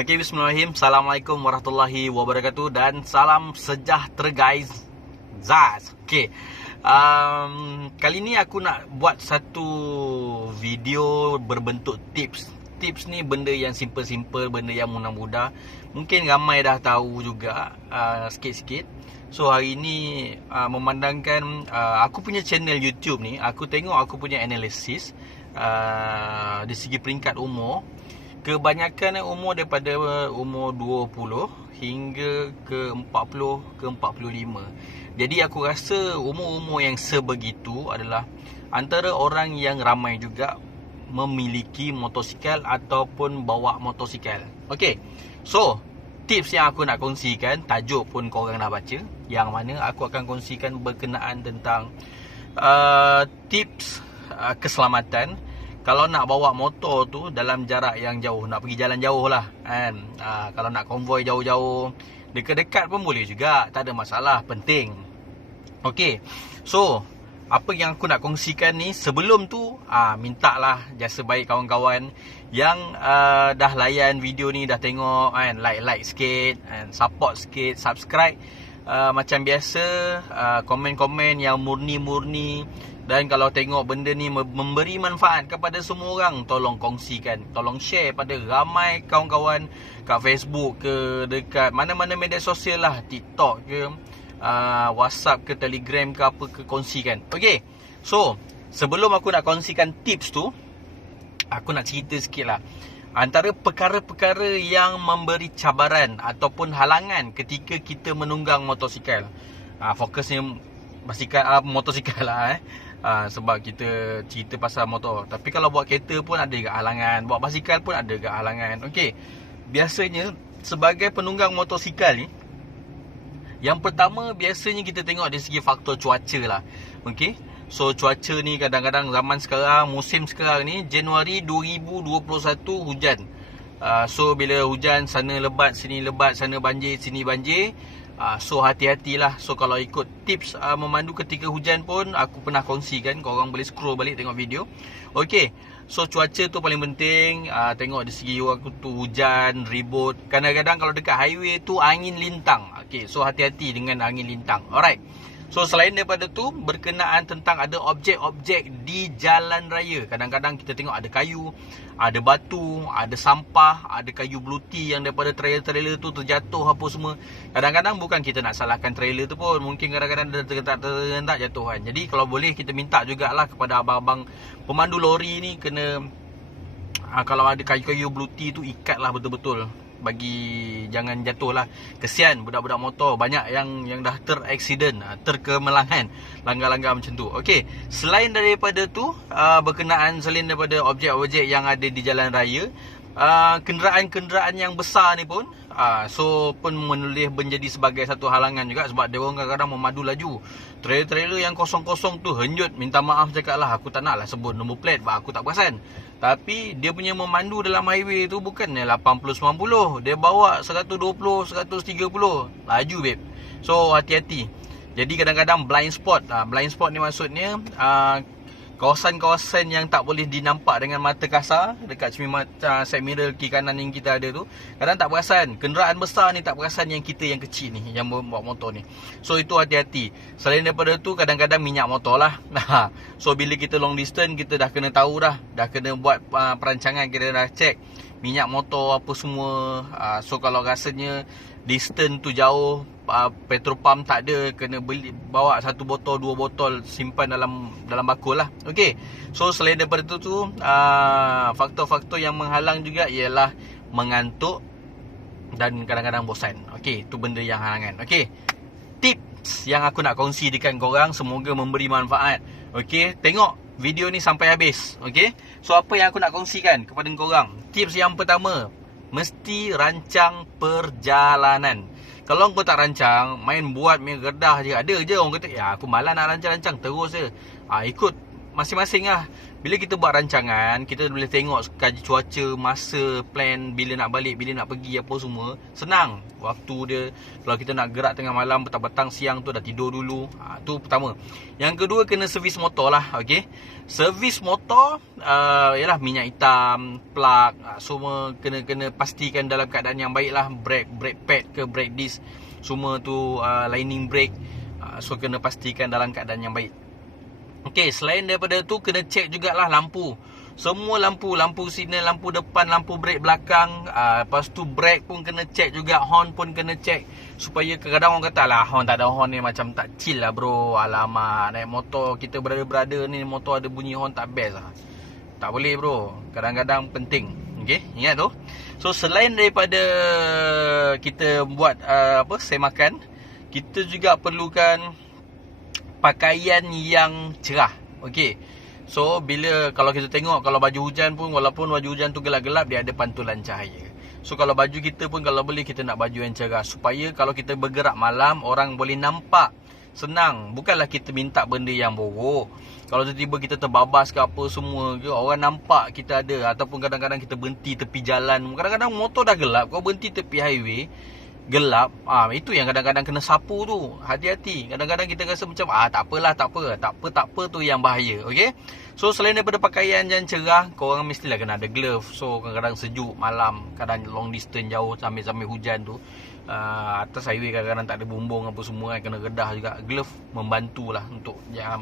Okey, bismillahirrahmanirrahim. Assalamualaikum warahmatullahi wabarakatuh dan salam sejahtera guys. Zaz. Okey. Kali ni aku nak buat satu video berbentuk tips. Tips ni benda yang simple-simple, benda yang mudah-mudah. Mungkin ramai dah tahu juga sikit-sikit. So hari ni memandangkan aku punya channel YouTube ni, aku tengok aku punya analisis dari segi peringkat umur. Kebanyakan umur daripada umur 20 hingga ke 40 ke 45. Jadi aku rasa umur-umur yang sebegitu adalah antara orang yang ramai juga memiliki motosikal ataupun bawa motosikal. Okey. So, tips yang aku nak kongsikan, tajuk pun korang dah baca, yang mana aku akan kongsikan berkenaan tentang tips keselamatan kalau nak bawa motor tu dalam jarak yang jauh, nak pergi jalan jauh lah kan. Kalau nak konvoi jauh-jauh, dekat-dekat pun boleh juga, tak ada masalah, penting. Okey. So, apa yang aku nak kongsikan ni, sebelum tu mintalah jasa baik kawan-kawan yang dah layan video ni, dah tengok kan, like sikit and support sikit, subscribe. Macam biasa, komen-komen yang murni-murni. Dan kalau tengok benda ni memberi manfaat kepada semua orang, tolong kongsikan, tolong share pada ramai kawan-kawan kat Facebook ke, dekat mana-mana media sosial lah, TikTok ke, WhatsApp ke, Telegram ke, apa ke, kongsikan. Okay, so sebelum aku nak kongsikan tips tu, aku nak cerita sikit lah antara perkara-perkara yang memberi cabaran ataupun halangan ketika kita menunggang motosikal. Fokusnya motosikal lah sebab kita cerita pasal motor. Tapi kalau buat kereta pun ada juga halangan, buat basikal pun ada juga halangan. Okey, biasanya sebagai penunggang motosikal ni, yang pertama biasanya kita tengok dari segi faktor cuaca lah. Okey, so cuaca ni kadang-kadang zaman sekarang, musim sekarang ni, Januari 2021 hujan. So bila hujan, sana lebat, sini lebat, sana banjir, sini banjir. So hati-hatilah. So kalau ikut tips memandu ketika hujan pun aku pernah kongsikan, korang boleh scroll balik tengok video. Okey, so cuaca tu paling penting. Tengok dari segi waktu tu hujan, ribut. Kadang-kadang kalau dekat highway tu angin lintang. Okey, so hati-hati dengan angin lintang. Alright. So selain daripada tu, berkenaan tentang ada objek-objek di jalan raya. Kadang-kadang kita tengok ada kayu, ada batu, ada sampah, ada kayu bluti yang daripada trailer-trailer tu terjatuh apa semua. Kadang-kadang bukan kita nak salahkan trailer tu pun, mungkin kadang-kadang dia tergentak jatuh kan. Jadi kalau boleh kita minta jugalah kepada abang-abang pemandu lori ni, kena kalau ada kayu-kayu bluti tu, ikatlah betul-betul, bagi jangan jatuh lah. Kesian budak-budak motor, banyak yang dah teraksiden, terkemalangan, langgar-langgar macam tu. Okey, selain daripada tu, berkenaan selain daripada objek-objek yang ada di jalan raya, kenderaan-kenderaan yang besar ni pun so pun menjadi sebagai satu halangan juga. Sebab dia orang kadang-kadang memandu laju. Trailer-trailer yang kosong-kosong tu, hanyut, minta maaf cakap lah, aku tak nak lah sebut nombor plate sebab aku tak perasan. Tapi dia punya memandu dalam highway tu bukannya 80-90, dia bawa 120, 130, laju babe. So hati-hati. Jadi kadang-kadang blind spot. Blind spot ni maksudnya kawasan-kawasan yang tak boleh dinampak dengan mata kasar, dekat side mirror kiri kanan yang kita ada tu, kadang tak perasan. Kenderaan besar ni tak perasan yang kita yang kecil ni, yang bawa motor ni. So itu hati-hati. Selain daripada tu, kadang-kadang minyak motor lah. So bila kita long distance, kita dah kena tahu dah kena buat perancangan, kita dah check minyak motor apa semua. So kalau rasanya distance tu jauh, petrol pump tak ada, kena bawa 1 botol 2 botol, simpan dalam bakul lah. Okey, so selain daripada tu faktor-faktor yang menghalang juga ialah mengantuk dan kadang-kadang bosan. Okey, tu benda yang halangan. Okey, tips yang aku nak kongsi dengan korang, semoga memberi manfaat. Okey, tengok video ni sampai habis. Okey, so apa yang aku nak kongsikan kepada korang, tips yang pertama, mesti rancang perjalanan. Kalau kau tak rancang, main buat, main gerdah je. Ada je orang kata, ya aku malas nak rancang-rancang, terus je. Ikut masing-masing lah. Bila kita buat rancangan, kita boleh tengok kaji cuaca, masa, plan, bila nak balik, bila nak pergi, apa semua. Senang waktu dia. Kalau kita nak gerak tengah malam, petang-petang, siang tu dah tidur dulu. Tu pertama. Yang kedua, kena servis motor lah. Okay, servis motor, yalah, minyak hitam, plug, semua kena pastikan dalam keadaan yang baik lah. Brake pad ke brake disc, semua tu lining brake. So kena pastikan dalam keadaan yang baik. Okey, selain daripada tu, kena check jugalah lampu. Semua lampu signal, lampu depan, lampu brake belakang. Lepas tu brake pun kena check juga, horn pun kena check. Supaya kadang-kadang orang kata, lah horn tak ada horn ni macam tak chill lah bro. Alamak, naik motor kita berada-berada ni, motor ada bunyi horn tak best lah. Tak boleh bro, kadang-kadang penting. Okey, ingat tu. So selain daripada kita buat semakan, kita juga perlukan pakaian yang cerah. Okey. So kalau kita tengok, kalau baju hujan pun, walaupun baju hujan tu gelap-gelap, dia ada pantulan cahaya. So kalau baju kita pun, kalau boleh kita nak baju yang cerah, supaya kalau kita bergerak malam, orang boleh nampak. Senang. Bukanlah kita minta benda yang buruk. Kalau tiba-tiba kita terbabas ke apa semua ke, orang nampak kita ada. Ataupun kadang-kadang kita berhenti tepi jalan. Kadang-kadang motor dah gelap, kau berhenti tepi highway gelap, itu yang kadang-kadang kena sapu tu. Hati-hati. Kadang-kadang kita rasa macam tak apa tu yang bahaya. Okey. So selain daripada pakaian yang cerah, korang mestilah kena ada glove. So kadang-kadang sejuk malam, kadang long distance jauh sambil hujan tu, atas highway kadang-kadang tak ada bumbung apa semua, kena redah juga. Glove membantulah untuk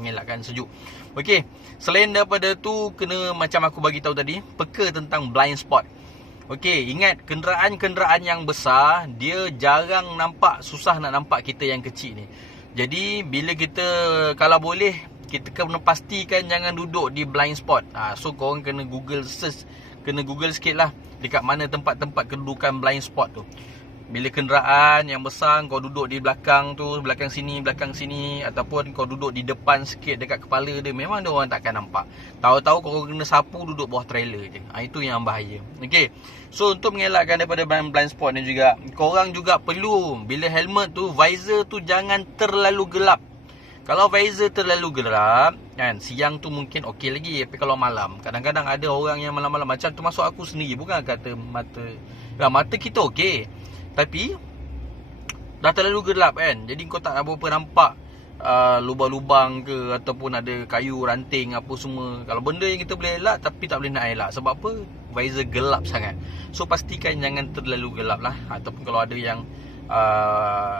mengelakkan sejuk. Okey. Selain daripada tu, kena macam aku bagi tahu tadi, peka tentang blind spot. Okey, ingat kenderaan-kenderaan yang besar, dia jarang nampak, susah nak nampak kita yang kecil ni. Jadi bila kita, kalau boleh, kita kena pastikan jangan duduk di blind spot. So korang kena Google search, kena Google sikit lah dekat mana tempat-tempat kedudukan blind spot tu. Bila kenderaan yang besar, kau duduk di belakang tu, belakang sini, ataupun kau duduk di depan sikit dekat kepala dia, memang dia orang takkan nampak. Tahu-tahu kau kena sapu duduk bawah trailer je. Itu yang bahaya. Okey. So untuk mengelakkan daripada blind spot ni juga, korang juga perlu, bila helmet tu, visor tu jangan terlalu gelap. Kalau visor terlalu gelap kan, siang tu mungkin okey lagi, tapi kalau malam, kadang-kadang ada orang yang malam-malam, macam termasuk aku sendiri, bukan kata mata kita okey, tapi dah terlalu gelap kan. Jadi kau tak apa-apa nampak lubang-lubang ke, ataupun ada kayu, ranting apa semua. Kalau benda yang kita boleh elak tapi tak boleh nak elak. Sebab apa? Visor gelap sangat. So pastikan jangan terlalu gelap lah. Ataupun kalau ada yang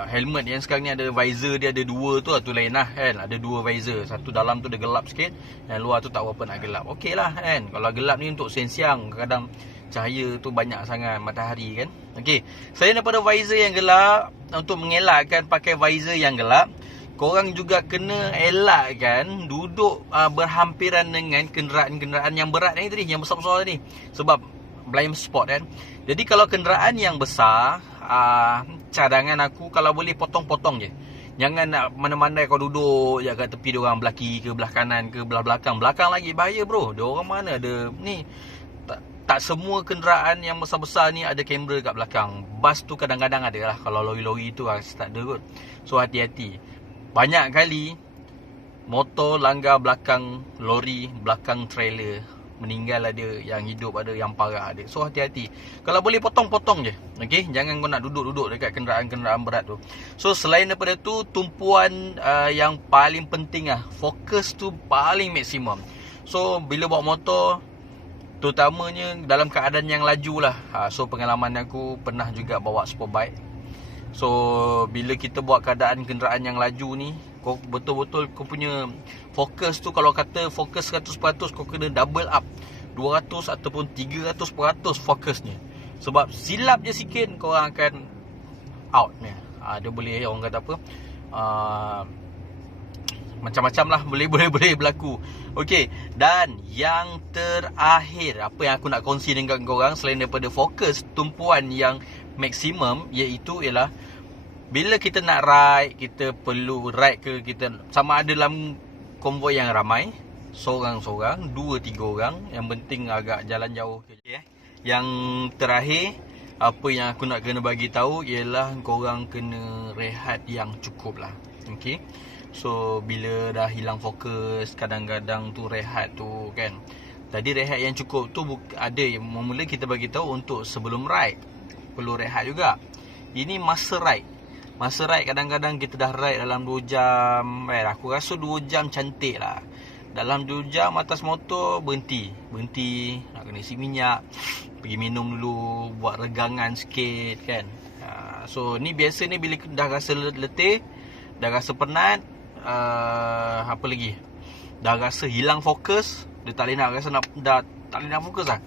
helmet yang sekarang ni ada visor dia ada dua tu, lain lah kan. Ada dua visor, satu dalam tu dia gelap sikit, yang luar tu tak apa nak gelap. Okey lah kan. Kalau gelap ni untuk siang-siang, kadang cahaya tu banyak sangat matahari kan. Okey, selain daripada visor yang gelap, untuk mengelakkan pakai visor yang gelap, korang juga kena elakkan duduk berhampiran dengan kenderaan-kenderaan yang berat ni tadi, yang besar-besar ni. Sebab blind spot kan. Jadi kalau kenderaan yang besar, cadangan aku kalau boleh potong-potong je. Jangan nak mana-mana kau duduk je kat tepi diorang, belah kiri ke belah kanan ke belah belakang. Belakang lagi bahaya bro. Diorang mana ada ni. Tak semua kenderaan yang besar-besar ni ada kamera kat belakang. Bas tu kadang-kadang ada lah. Kalau lori-lori tu tak ada kot. So hati-hati. Banyak kali motor langgar belakang lori, belakang trailer. Meninggal ada, yang hidup ada, yang parah ada. So hati-hati. Kalau boleh potong-potong je. Okey, jangan kau nak duduk-duduk dekat kenderaan-kenderaan berat tu. So selain daripada tu, tumpuan yang paling penting lah, fokus tu paling maksimum. So bila bawa motor, terutamanya dalam keadaan yang laju lah. So pengalaman aku pernah juga bawa superbike. So bila kita buat keadaan kenderaan yang laju ni, kau betul-betul kau punya fokus tu, kalau kata fokus 100%, kau kena double up 200 ataupun 300% fokusnya. Sebab silap je sikit, kau akan out ni. Dia boleh, orang kata apa, macam-macam lah, boleh berlaku. Okey, dan yang terakhir, apa yang aku nak kongsi dengan korang selain daripada fokus tumpuan yang maksimum, iaitu ialah bila kita nak ride, kita perlu ride ke, kita sama ada dalam konvoi yang ramai, seorang-seorang, 2-3 orang, yang penting agak jalan jauh. Yang terakhir, apa yang aku nak kena bagi tahu ialah korang kena rehat yang cukup lah. Okey. So bila dah hilang fokus, kadang-kadang tu rehat tu kan. Tadi rehat yang cukup tu ada yang mula kita bagi tahu untuk sebelum ride. Perlu rehat juga. Ini masa ride. Masa ride kadang-kadang kita dah ride dalam 2 jam. Aku rasa 2 jam cantik lah. Dalam 2 jam atas motor berhenti, nak kena isi minyak, pergi minum dulu, buat regangan sikit kan. So ni biasa ni bila dah rasa letih, dah rasa penat, apa lagi, dah rasa hilang fokus, dia tak boleh nak rasa dah tak boleh nak fokus lah.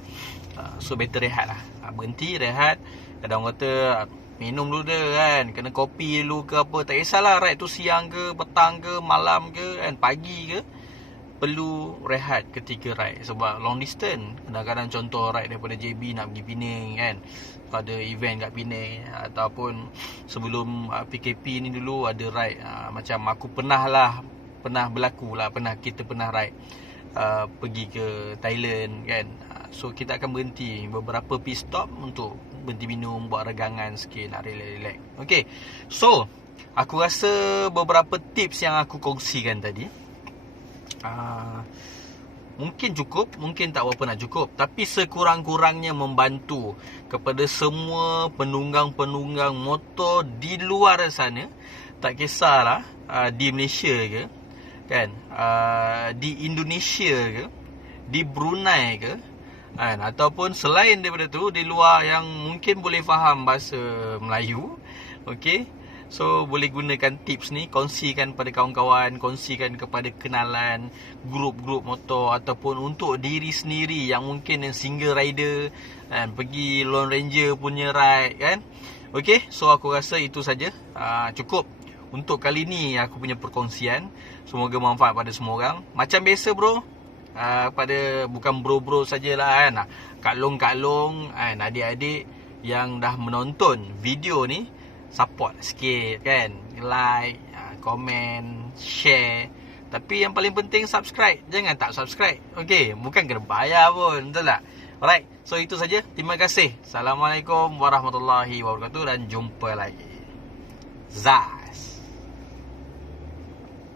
So better rehat lah. Berhenti, rehat. Kadang orang kata minum dulu dia kan, kena kopi dulu ke apa, tak kisahlah ride tu siang ke, petang ke, malam ke kan, pagi ke, perlu rehat ketika ride. Sebab long distance, kadang-kadang contoh ride daripada JB nak pergi Penang kan, ada event kat Penang, ataupun sebelum PKP ni dulu ada ride, macam aku pernah berlaku lah, kita pernah ride pergi ke Thailand kan. So kita akan berhenti beberapa pit stop untuk berhenti minum, buat regangan sikit, nak relax. Okay, so aku rasa beberapa tips yang aku kongsikan tadi mungkin cukup, mungkin tak berapa nak cukup, tapi sekurang-kurangnya membantu kepada semua penunggang-penunggang motor di luar sana. Tak kisahlah di Malaysia ke kan, di Indonesia ke, di Brunei ke kan, ataupun selain daripada tu di luar yang mungkin boleh faham bahasa Melayu. Okay, so boleh gunakan tips ni, kongsikan pada kawan-kawan, kongsikan kepada kenalan, grup-grup motor, ataupun untuk diri sendiri yang mungkin yang single rider kan, pergi Lone Ranger punya ride kan. Okay, so aku rasa itu saja, cukup untuk kali ni aku punya perkongsian. Semoga manfaat pada semua orang. Macam biasa bro, pada bukan bro-bro sajalah kan, Kak Long kan, adik-adik yang dah menonton video ni, support sikit kan, like, komen, share. Tapi yang paling penting subscribe, jangan tak subscribe. Okay, bukan kena bayar pun, betul tak? Alright, so itu saja. Terima kasih. Assalamualaikum warahmatullahi wabarakatuh dan jumpa lagi. Zah.